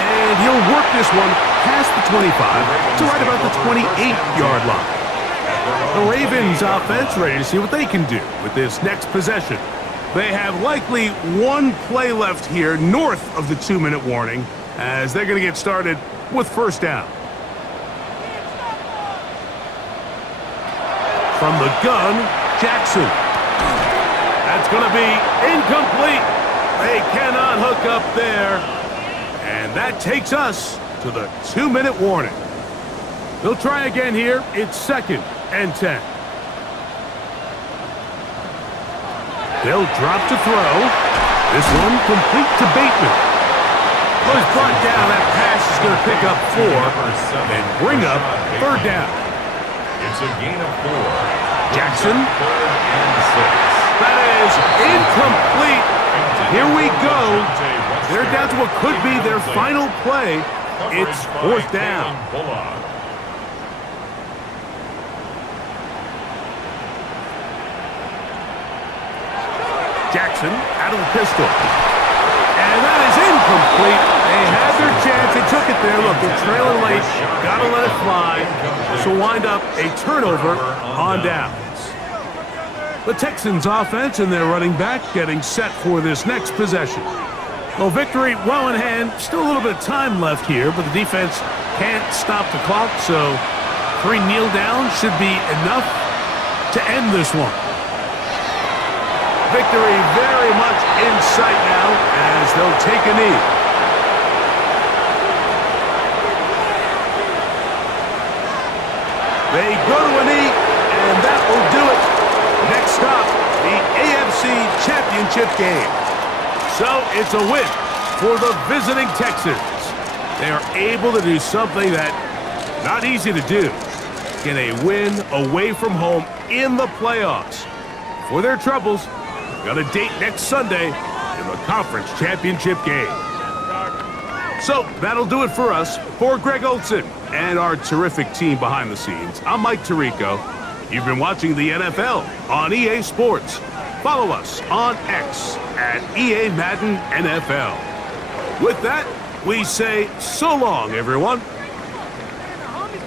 And he'll work this one past the 25 to right about the 28-yard line. The Ravens offense ready to see what they can do with this next possession. They have likely one play left here north of the 2-minute warning as they're going to get started with first down. From the gun, Jackson. That's going to be incomplete. They cannot hook up there. And that takes us to the 2-minute warning. They'll try again here. It's second and 10. They'll drop to throw. This one complete to Bateman. Well, he's brought down. That pass is going to pick up 4 and bring up third down. It's a gain of 4. Jackson. Third and 6. That is incomplete. Here we go. They're down to what could be their final play. It's fourth down. Jackson out of the pistol. And that is incomplete. They had their chance. They took it there. Look, they're trailing late. Got to let it fly. This will wind up a turnover on downs. The Texans offense and their running back getting set for this next possession. Well, victory well in hand. Still a little bit of time left here, but the defense can't stop the clock, so 3 kneel downs should be enough to end this one. Victory very much in sight now as they'll take a knee. They go to a knee, and that will do it. Next stop, the AFC Championship game. So it's a win for the visiting Texans. They are able to do something that not easy to do. Get a win away from home in the playoffs. For their troubles, got a date next Sunday a conference championship game. So that'll do it for us. For Greg Olson and our terrific team behind the scenes, I'm Mike Tirico. You've been watching the NFL on EA Sports. Follow us on X at EA Madden NFL. With that, we say so long, everyone.